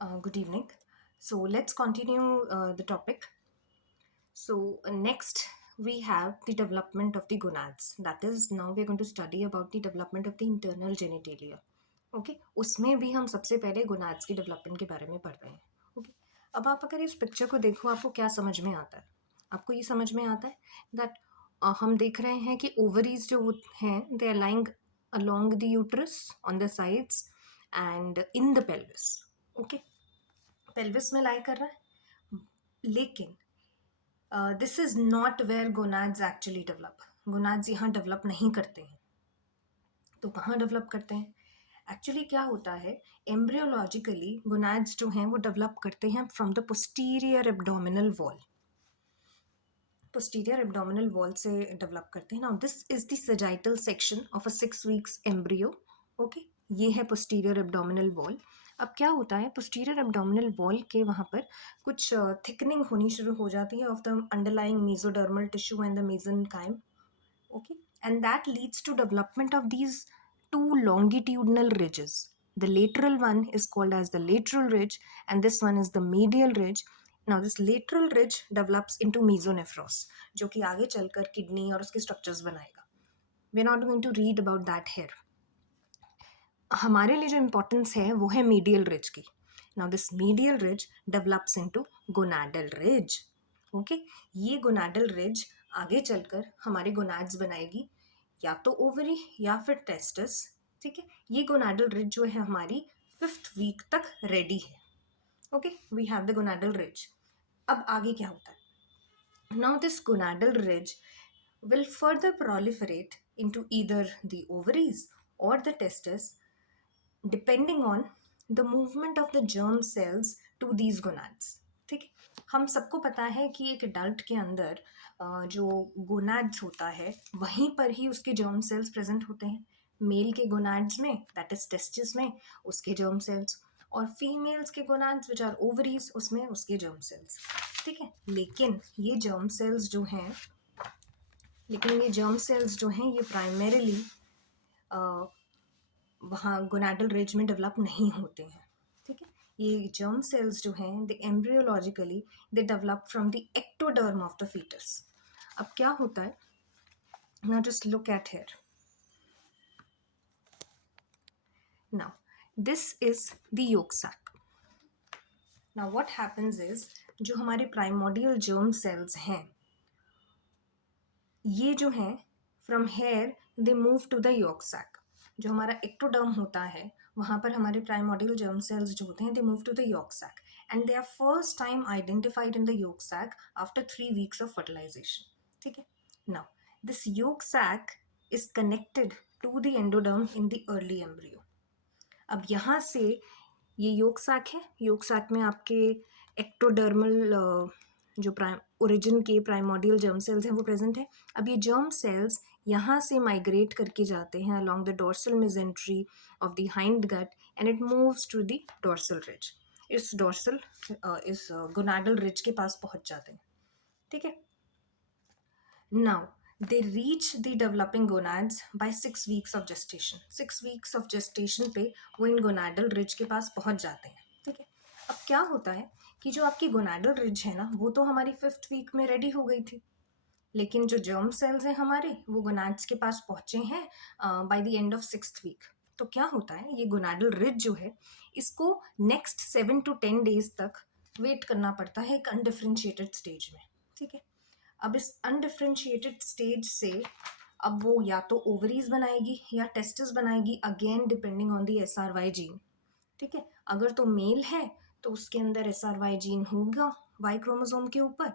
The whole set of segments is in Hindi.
Good evening. So let's continue the topic. So next we have the development of the gonads. That is, now we are going to study about the development of the internal genitalia. Okay, उसमें भी हम सबसे पहले गोनाड्स की डेवलपमेंट के बारे में पढ़ रहे हैं. ओके, अब आप अगर इस पिक्चर को देखो, आपको क्या समझ में आता है? आपको ये समझ में आता है दैट हम देख रहे हैं कि ओवरीज जो हैं they are lying along the uterus on the sides and in the pelvis. Okay, pelvis में लाई कर रहा है, लेकिन this is not where gonads actually develop. Gonads यहाँ डेवलप नहीं करते हैं. तो कहाँ डेवलप करते हैं? एक्चुअली क्या होता है, एम्ब्रियोलॉजिकली गोनाड्स जो हैं वो डेवलप करते हैं from the posterior abdominal wall. Posterior abdominal wall से डेवलप करते हैं. Now this is the sagittal section of a 6 weeks embryo. Okay, ये है पोस्टीरियर एब्डोमिनल वॉल. अब क्या होता है, पोस्टीरियर एब्डोमिनल वॉल के वहाँ पर कुछ थिकनिंग होनी शुरू हो जाती है of the underlying mesodermal tissue and the mesenchyme. Okay, and that leads to development of these two longitudinal ridges. The lateral one is called as the lateral ridge, and this one is the medial ridge. Now this lateral ridge develops into mesonephros, जो कि आगे चलकर किडनी और उसके स्ट्रक्चर्स बनाएगा. We are not going to read about that here. हमारे लिए जो इम्पोर्टेंस है वो है मीडियल रिज की. Now this medial ridge develops into gonadal ridge. Okay, ये गोनाडल रिज आगे चलकर हमारे गोनाड्स बनाएगी, या तो ओवरी या फिर टेस्टिस. ठीक है, ये गोनाडल रिज जो है हमारी 5th वीक तक रेडी है. Okay, we have the gonadal ridge. अब आगे क्या होता है? Now this gonadal ridge will further proliferate into either the ovaries or the testes, depending on the movement of the germ cells to these gonads. ठीक है, हम सबको पता है कि एक अडल्ट के अंदर जो गोनाड्स होता है वहीं पर ही उसके जर्म सेल्स प्रेजेंट होते हैं. मेल के गोनाड्स में, दैट इज टेस्टिस में, उसके जर्म सेल्स, और फीमेल्स के गोनाड्स विच आर ओवरीज, उसमें उसके जर्म सेल्स. ठीक है, लेकिन ये जर्म सेल्स जो हैं ये प्राइमरीली वहाँ गोनाडल रिज में डेवलप नहीं होते हैं. ठीक है, ये जर्म सेल्स जो हैं they embryologically they develop from the ectoderm of the foetus. अब क्या होता है, now just look at here. Now this is the yolk sac. Now what happens is, जो हमारे प्राइमोडियल जर्म सेल्स हैं ये जो हैं from here they move to the yolk sac. जो हमारा एक्टोडर्म होता है वहाँ पर हमारे प्राइमोडियल जर्म सेल्स जो होते हैं they move to the yolk sac, and they are first time identified in the yolk sac after 3 weeks of fertilization. ठीक है, now this yolk sac is connected to the endoderm in the early embryo. अब यहाँ से ये yolk sac है, yolk sac में आपके एक्टोडर्मल जो ओरिजिन के प्राइमोडियल जर्म सेल्स हैं वो प्रेजेंट है. अब ये जर्म सेल्स यहाँ से माइग्रेट करके जाते हैं along the dorsal mesentery of the hind gut and it moves to the dorsal ridge. इस गोनाडल रिज के पास पहुँच जाते हैं. ठीक है, now they reach the developing gonads by 6 weeks of gestation. 6 weeks of gestation पे वो इन गोनाडल रिज के पास पहुँच जाते हैं. ठीक है, अब क्या होता है कि जो आपकी गोनाडल रिज है ना वो तो हमारी 5th वीक में रेडी हो गई थी, लेकिन जो जर्म सेल्स हैं हमारे वो गोनाड्स के पास पहुँचे हैं by the end of 6th week. तो क्या होता है, ये गोनाडल रिज जो है इसको नेक्स्ट 7 to 10 days तक वेट करना पड़ता है एक अनडिफ्रेंशिएटेड स्टेज में. ठीक है, अब इस अनडिफ्रेंशिएटेड स्टेज से अब वो या तो ओवरीज बनाएगी या टेस्टिस बनाएगी, again depending on the SRY gene. ठीक है, अगर तो मेल है तो उसके अंदर SRY जीन होगा वाई क्रोमोसोम के ऊपर,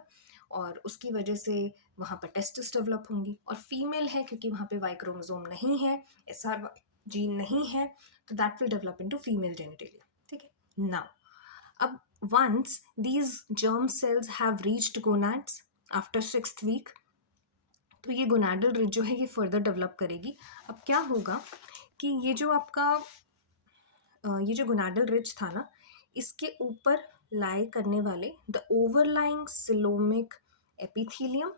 और उसकी वजह से वहाँ पर टेस्टिस डेवलप होंगी. और फीमेल है क्योंकि वहाँ पे वाई क्रोमोसोम नहीं है, SRY जीन नहीं है, तो that will develop into female genitalia. ठीक है, नाउ अब once these germ cells have reached gonads after 6th week, तो ये गोनाडल रिज जो है ये फर्दर डेवलप करेगी. अब क्या होगा कि ये जो आपका ये जो गोनाडल रिज था ना इसके ऊपर लाई करने वाले the overlying coelomic epithelium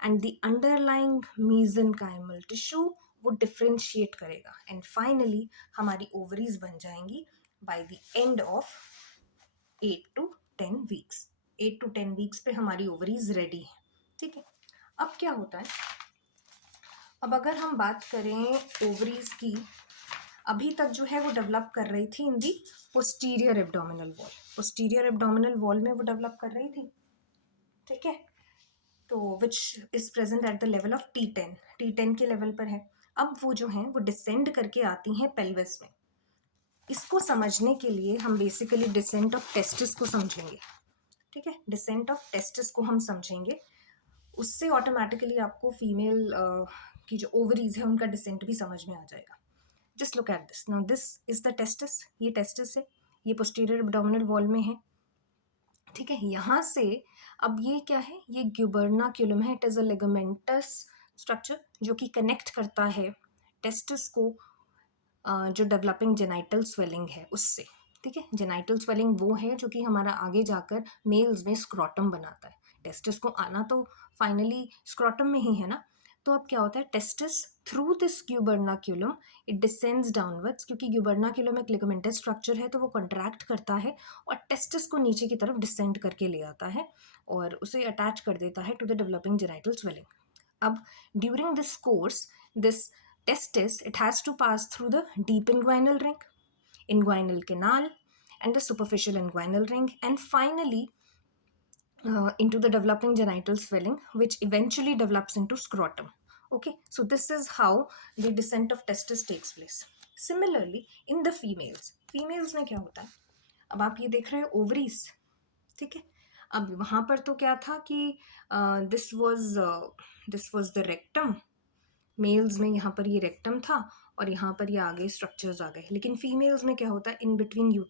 and the underlying mesenchymal tissue वो डिफ्रेंशिएट करेगा, एंड फाइनली हमारी ओवरीज बन जाएंगी bye the end of 8 to 10 weeks. 8 to 10 weeks पे हमारी ओवरीज रेडी है, ठीक है। अब क्या होता है, अब अगर हम बात करें ओवरीज की, अभी तक जो है वो डेवलप कर रही थी in the posterior abdominal wall, posterior abdominal wall में वो डेवलप कर रही थी, ठीक है। तो which is present at the level of T10, T10 के लेवल पर है। अब वो जो है वो डिसेंड करके आती हैं पेल्विस में। इसको समझने के लिए हम बेसिकली डिसेंट ऑफ टेस्टिस को समझेंगे, ठीक है। डिसेंट ऑफ टेस्टिस को हम समझेंगे, उससे ऑटोमेटिकली आपको फीमेल की जो ओवरीज है उनका डिसेंट भी समझ में आ जाएगा। Just look at this, now this is the testis, ये टेस्टिस है, ये पोस्टीरियर एब्डोमिनल वॉल में है, ठीक है। यहाँ से अब ये क्या है, ये ग्यूबर्नाक्यूलम है, it is a ligamentous structure जो कि कनेक्ट करता है टेस्टिस को जो डेवलपिंग जेनाइटल स्वेलिंग है उससे, ठीक है। जेनाइटल स्वेलिंग वो है जो कि हमारा आगे जाकर मेल्स में स्क्रॉटम बनाता है। टेस्टिस को आना तो फाइनली स्क्रॉटम में ही है ना। तो अब क्या होता है, testis through this gubernaculum it descends downwards, क्योंकि ग्यूबर्नाक्यूलम एक लिगामेंटस स्ट्रक्चर है तो वो कॉन्ट्रैक्ट करता है और टेस्टिस को नीचे की तरफ डिसेंड करके ले आता है और उसे अटैच कर देता है to the developing genital swelling. अब during this course, this testis, it has to pass through the deep inguinal ring, inguinal canal, and the superficial inguinal ring, and finally into the developing genital swelling, which eventually develops into scrotum. Okay, so this is how the descent of testis takes place. Similarly, in the females में क्या होता है, अब आप ये देख रहे हो ओवरीज, ठीक है। अब वहां पर तो क्या था कि this was the rectum, males में यहाँ पर ये रेक्टम था और यहाँ पर ये आगे स्ट्रक्चर्स आ गए, लेकिन फीमेल्स में क्या होता है, इन बिटवीन यूट्रस